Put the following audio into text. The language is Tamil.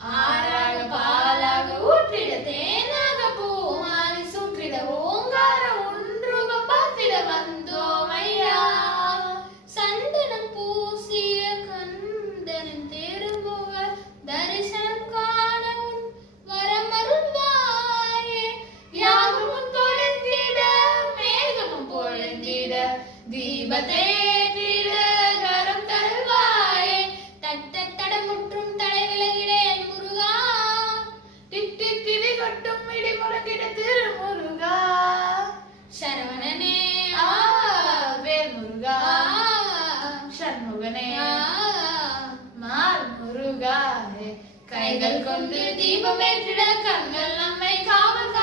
ஆறாக பாலாக ஊற்றிட தேனாக பூமாலை சுற்றிட ஓங்கார ஒன்றுக பார்த்திட வந்தோம் ஐயா. சந்தனம் பூசிய கந்தனின் தேருபோக தரிசனம் காண வரமருள்வாயே. யாகமும் தொலைந்திட மேகமும் பொழிந்திட தீபத்தேற்றிட கரம் தருவாயே. தடமுற்றும் தடை விலகிட என் முருகா, திட்டி திடி கொட்டும் இடி முழங்கிட திருமுருகா. சரவணனே வேல் முருகா, சண்முகனே மால் முருகா. கைகள் கொண்டு தீபமேற்றிட கண்கள் நம்மை காவல்